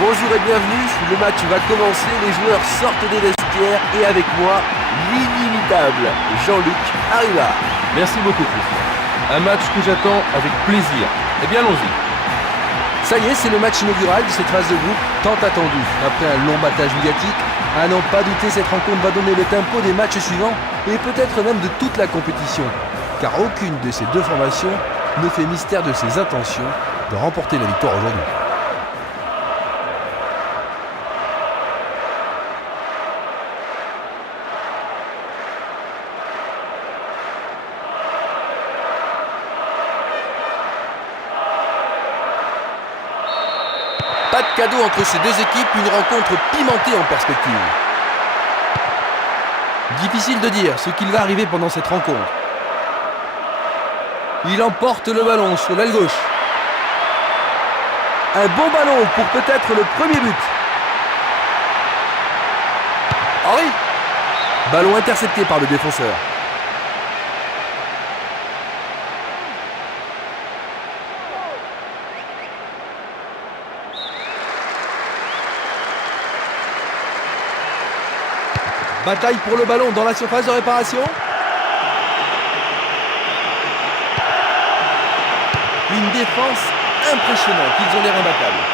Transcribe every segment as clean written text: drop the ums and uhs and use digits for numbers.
Bonjour et bienvenue, le match va commencer, les joueurs sortent des vestiaires et avec moi, l'inimitable Jean-Luc Arriva. Merci beaucoup Christian. Un match que j'attends avec plaisir. Eh bien allons-y. Ça y est, c'est le match inaugural de cette phase de groupe tant attendue. Après un long battage médiatique, à n'en pas douter, cette rencontre va donner le tempo des matchs suivants et peut-être même de toute la compétition. Car aucune de ces deux formations ne fait mystère de ses intentions de remporter la victoire aujourd'hui. Pas de cadeau entre ces deux équipes, une rencontre pimentée en perspective. Difficile de dire ce qu'il va arriver pendant cette rencontre. Il emporte le ballon sur l'aile gauche. Un bon ballon pour peut-être le premier but. Henry. Ballon intercepté par le défenseur. Bataille pour le ballon dans la surface de réparation. Une défense impressionnante, ils ont l'air imbattables.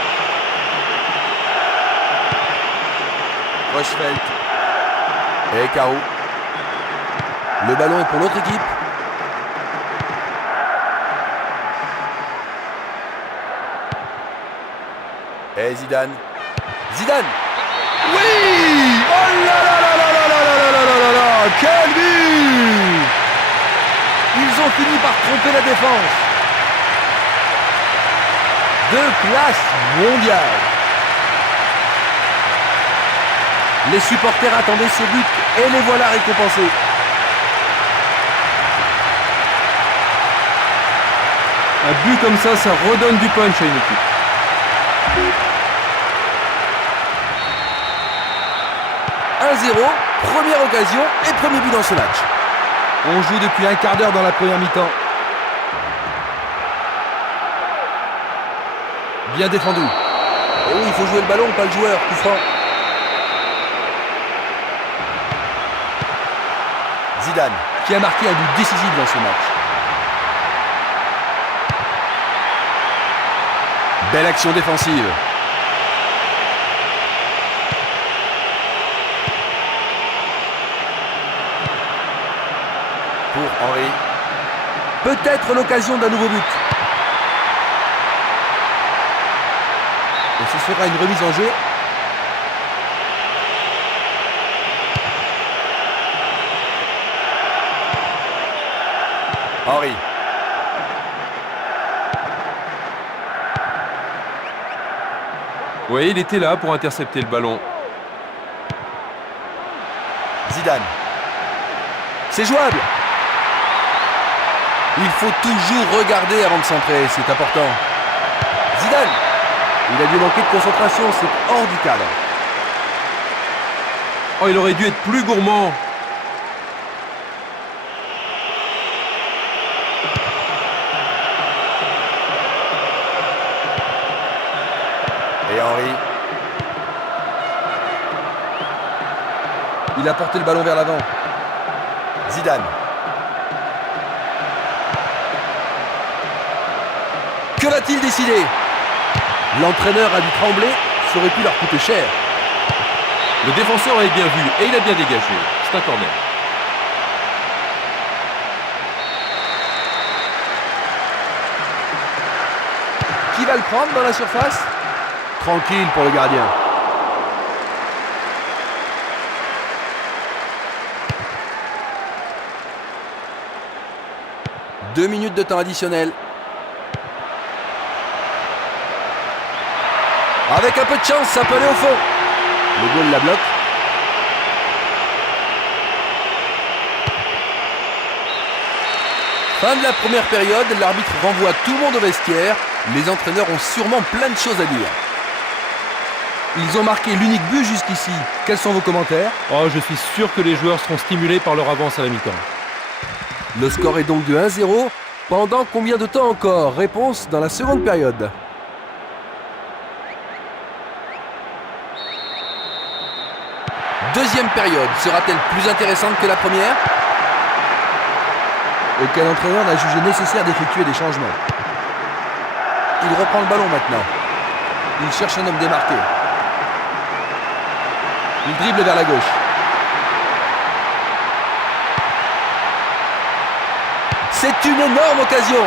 Rochefeld. Et Caro. Le ballon est pour l'autre équipe. Et Zidane. Zidane. Oui! Oh là là là là là là là là là là là! Quel but! Ils ont fini par tromper la défense. De classe mondiale. Les supporters attendaient ce but et les voilà récompensés. Un but comme ça redonne du punch à une équipe. Première occasion et premier but dans ce match. On joue depuis un quart d'heure dans la première mi-temps. Bien défendu. Et oui, il faut jouer le ballon, pas le joueur. Coup franc. Zidane, qui a marqué un but décisif dans ce match. Belle action défensive. Pour Henry. Peut-être l'occasion d'un nouveau but. Et ce sera une remise en jeu. Henry. Oui, il était là pour intercepter le ballon. Zidane. C'est jouable. Il faut toujours regarder avant de centrer, c'est important. Zidane. Il a dû manquer de concentration, c'est hors du cadre. Oh, il aurait dû être plus gourmand. Et Henry. Il a porté le ballon vers l'avant. Zidane. Que va-t-il décider? L'entraîneur a dû trembler, ça aurait pu leur coûter cher. Le défenseur avait bien vu et il a bien dégagé. C'est un corner. Qui va le prendre dans la surface? Tranquille pour le gardien. Deux minutes de temps additionnel. Avec un peu de chance, ça peut aller au fond. Le goal la bloque. Fin de la première période, l'arbitre renvoie tout le monde au vestiaire. Les entraîneurs ont sûrement plein de choses à dire. Ils ont marqué l'unique but jusqu'ici. Quels sont vos commentaires? Oh, je suis sûr que les joueurs seront stimulés par leur avance à la mi-temps. Le score est donc de 1-0. Pendant combien de temps encore? Réponse dans la seconde période. Deuxième période, sera-t-elle plus intéressante que la première? Aucun entraîneur n'a jugé nécessaire d'effectuer des changements. Il reprend le ballon maintenant. Il cherche un homme démarqué. Il dribble vers la gauche. C'est une énorme occasion.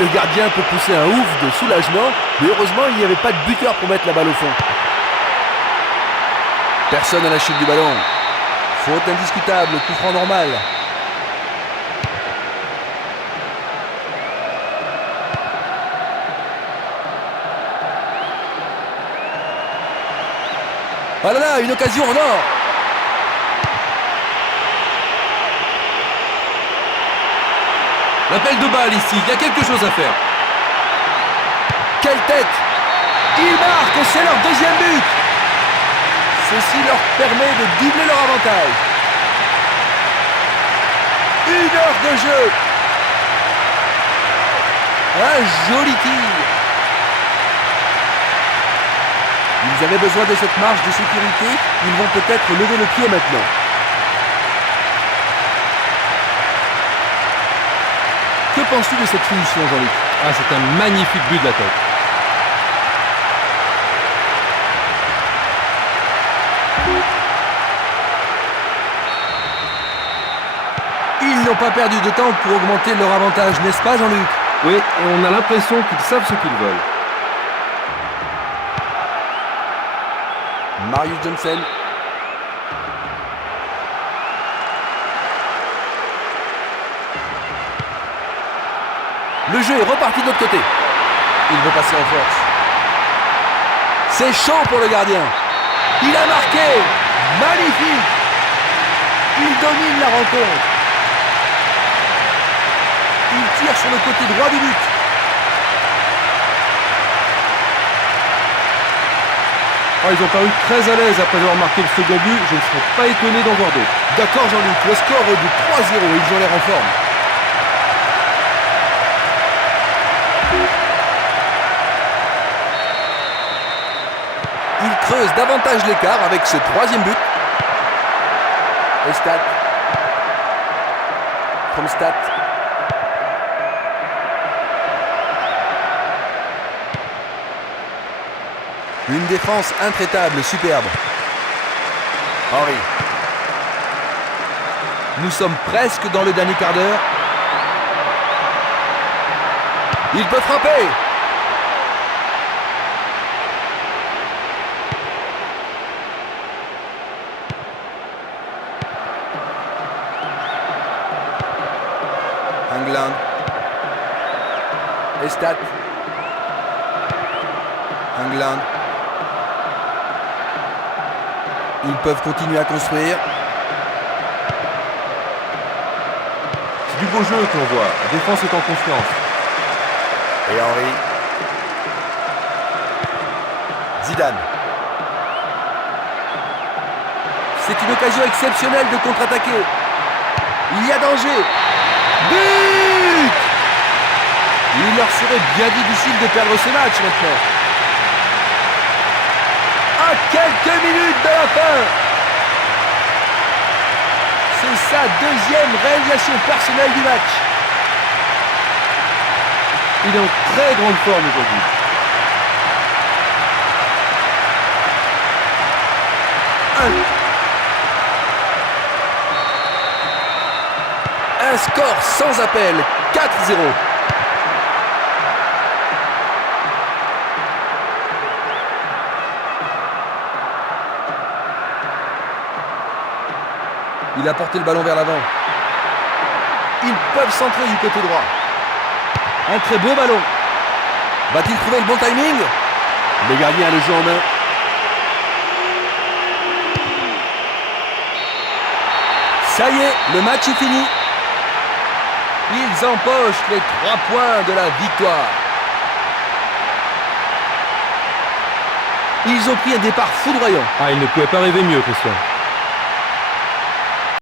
Le gardien peut pousser un ouf de soulagement, mais heureusement il n'y avait pas de buteur pour mettre la balle au fond. Personne à la chute du ballon. Faute indiscutable, coup franc normal. Oh là là, une occasion en or. L'appel de balle ici, il y a quelque chose à faire. Quelle tête! Ils marquent, c'est leur deuxième but. Ceci leur permet de doubler leur avantage. 1 heure de jeu. Un joli tir. Ils avaient besoin de cette marge de sécurité. Ils vont peut-être lever le pied maintenant. Que penses-tu de cette finition, Jean-Luc? Ah, c'est un magnifique but de la tête. Ils n'ont pas perdu de temps pour augmenter leur avantage, n'est-ce pas, Jean-Luc? Oui, et on a l'impression qu'ils savent ce qu'ils veulent. Marius Johnson. Le jeu est reparti de l'autre côté. Il veut passer en force. C'est chaud pour le gardien. Il a marqué. Magnifique. Il domine la rencontre. Il tire sur le côté droit du but. Oh, ils ont paru très à l'aise après avoir marqué le second but. Je ne serais pas étonné d'en voir d'autres. D'accord, Jean-Luc. Le score est de 3-0. Ils ont l'air en forme. Il creuse davantage l'écart avec ce troisième but. Estat. Kromstad. Une défense intraitable, superbe. Henry. Nous sommes presque dans le dernier quart d'heure. Il peut frapper. England. Estat. England. Ils peuvent continuer à construire. C'est du beau jeu que l'on voit. La défense est en confiance. Et Henry. Zidane. C'est une occasion exceptionnelle de contre-attaquer. Il y a danger. But! Il leur serait bien difficile de perdre ce match maintenant. À quelques minutes de la fin. C'est sa deuxième réalisation personnelle du match. Il est en très grande forme aujourd'hui. Un score sans appel, 4-0. Il a porté le ballon vers l'avant. Ils peuvent centrer du côté droit. Un très beau ballon. Va-t-il trouver le bon timing? Le gardien a le jeu en main. Ça y est, le match est fini. Ils empochent les 3 points de la victoire. Ils ont pris un départ foudroyant. Ah, il ne pouvait pas rêver mieux, Christian.